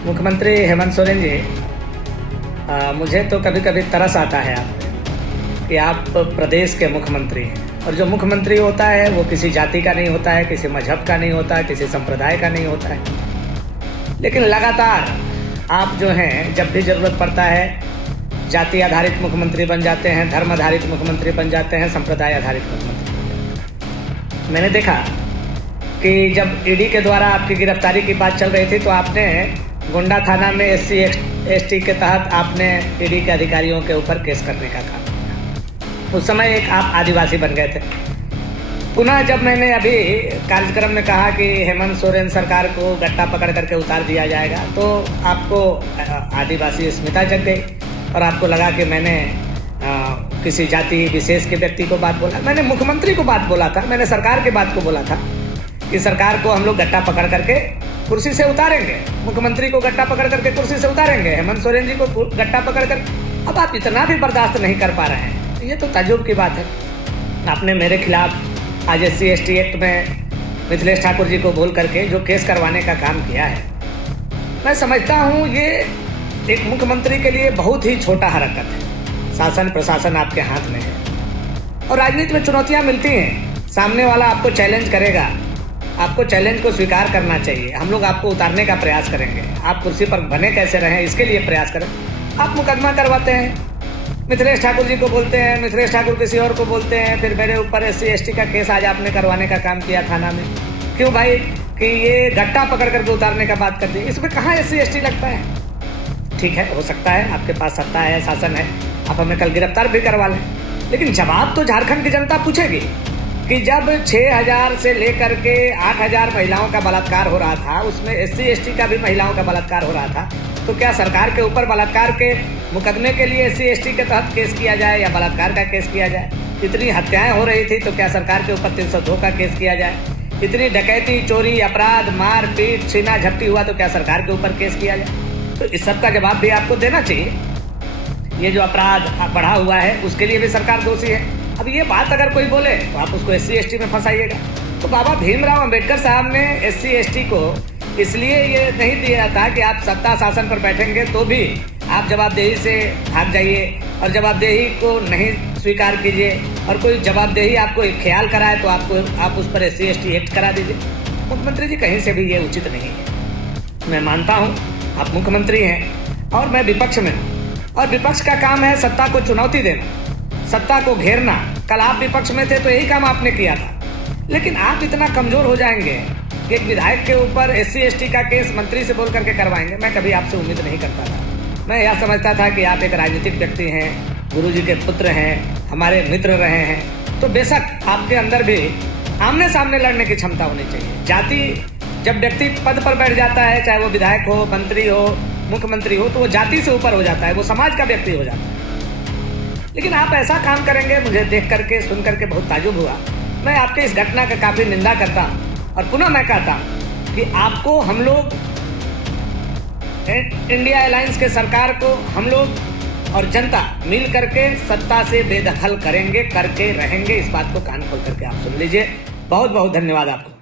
मुख्यमंत्री हेमंत सोरेन जी, मुझे तो कभी कभी तरस आता है आप पे कि आप प्रदेश के मुख्यमंत्री हैं और जो मुख्यमंत्री होता है वो किसी जाति का नहीं होता है, किसी मजहब का नहीं होता है, किसी संप्रदाय का नहीं होता है। लेकिन लगातार आप जो हैं जब भी ज़रूरत पड़ता है जाति आधारित मुख्यमंत्री बन जाते हैं, धर्म आधारित मुख्यमंत्री बन जाते हैं, संप्रदाय आधारित मुख्यमंत्री बन जाते हैं। मैंने देखा कि जब ईडी के द्वारा आपकी गिरफ्तारी की बात चल रही थी तो आपने गोंडा थाना में SC/ST के तहत आपने ईडी के अधिकारियों के ऊपर केस करने का काम किया। उस समय एक आप आदिवासी बन गए थे। पुनः जब मैंने अभी कार्यक्रम में कहा कि हेमंत सोरेन सरकार को गट्टा पकड़ करके उतार दिया जाएगा तो आपको आदिवासी अस्मिता जग गई और आपको लगा कि मैंने किसी जाति विशेष के व्यक्ति को बात बोला। मैंने मुख्यमंत्री को बात बोला था, मैंने सरकार की बात को बोला था कि सरकार को हम लोग गट्टा पकड़ करके कुर्सी से उतारेंगे, मुख्यमंत्री को गट्टा पकड़ करके कुर्सी से उतारेंगे, हेमंत सोरेन जी को गट्टा पकड़ कर। अब आप इतना भी बर्दाश्त नहीं कर पा रहे हैं तो ये तो ताज्जुब की बात है। आपने मेरे खिलाफ आज SC/ST एक्ट में मिथिलेश ठाकुर जी को बोल करके जो केस करवाने का काम किया है, मैं समझता हूँ ये एक मुख्यमंत्री के लिए बहुत ही छोटा हरकत है। शासन प्रशासन आपके हाथ में है और राजनीति में चुनौतियाँ मिलती हैं। सामने वाला आपको चैलेंज करेगा, आपको चैलेंज को स्वीकार करना चाहिए। हम लोग आपको उतारने का प्रयास करेंगे, आप कुर्सी पर बने कैसे रहें इसके लिए प्रयास करें। आप मुकदमा करवाते हैं, मिथिलेश ठाकुर जी को बोलते हैं, मिथिलेश ठाकुर किसी और को बोलते हैं, फिर मेरे ऊपर SC/ST का केस आज आपने करवाने का काम किया थाना में। क्यों भाई कि ये गट्टा पकड़ करके उतारने का बात कर दी, इसमें कहाँ SC/ST लगता है? ठीक है, हो सकता है आपके पास सत्ता है, शासन है, आप हमें कल गिरफ्तार भी करवा लें, लेकिन जवाब तो झारखंड की जनता पूछेगी कि जब 6000 से लेकर के 8000 महिलाओं का बलात्कार हो रहा था, उसमें SC/ST का भी महिलाओं का बलात्कार हो रहा था, तो क्या सरकार के ऊपर बलात्कार के मुकदमे के लिए SC/ST के तहत केस किया जाए या बलात्कार का केस किया जाए? इतनी हत्याएं हो रही थी तो क्या सरकार के ऊपर 302 का केस किया जाए? इतनी डकैती, चोरी, अपराध, मार पीट, छीना झपटी हुआ तो क्या सरकार के ऊपर केस किया जाए? तो इस सब का जवाब भी आपको देना चाहिए। ये जो अपराध बढ़ा हुआ है उसके लिए भी सरकार दोषी है। अब ये बात अगर कोई बोले तो आप उसको SC/ST में फंसाइएगा। तो बाबा भीमराव अंबेडकर साहब ने SC/ST को इसलिए ये नहीं दिया था कि आप सत्ता शासन पर बैठेंगे तो भी आप जवाबदेही से भाग जाइए और जवाबदेही को नहीं स्वीकार कीजिए और कोई जवाबदेही आपको ख्याल कराए तो आप उस पर SC/ST एक्ट करा दीजिए। मुख्यमंत्री जी, कहीं से भी ये उचित नहीं है। मैं मानता हूँ आप मुख्यमंत्री हैं और मैं विपक्ष में हूँ और विपक्ष का काम है सत्ता को चुनौती देना, सत्ता को घेरना। कल आप विपक्ष में थे तो यही काम आपने किया था, लेकिन आप इतना कमजोर हो जाएंगे कि एक विधायक के ऊपर SC/ST का केस मंत्री से बोल करके करवाएंगे, मैं कभी आपसे उम्मीद नहीं करता था। मैं यह समझता था कि आप एक राजनीतिक व्यक्ति हैं, गुरुजी के पुत्र हैं, हमारे मित्र रहे हैं, तो बेशक आपके अंदर भी आमने सामने लड़ने की क्षमता होनी चाहिए। जाति, जब व्यक्ति पद पर बैठ जाता है, चाहे वो विधायक हो, मंत्री हो, मुख्यमंत्री हो, तो वो जाति से ऊपर हो जाता है, वो समाज का व्यक्ति हो जाता है। लेकिन आप ऐसा काम करेंगे, मुझे देख करके सुन करके बहुत ताज्जुब हुआ। मैं आपके इस घटना का काफी निंदा करता हूं और पुनः मैं कहता हूं कि आपको हम लोग इंडिया अलायंस के सरकार को हम लोग और जनता मिल करके सत्ता से बेदखल करेंगे, करके रहेंगे। इस बात को कान खोल करके आप सुन लीजिए। बहुत बहुत धन्यवाद आपको।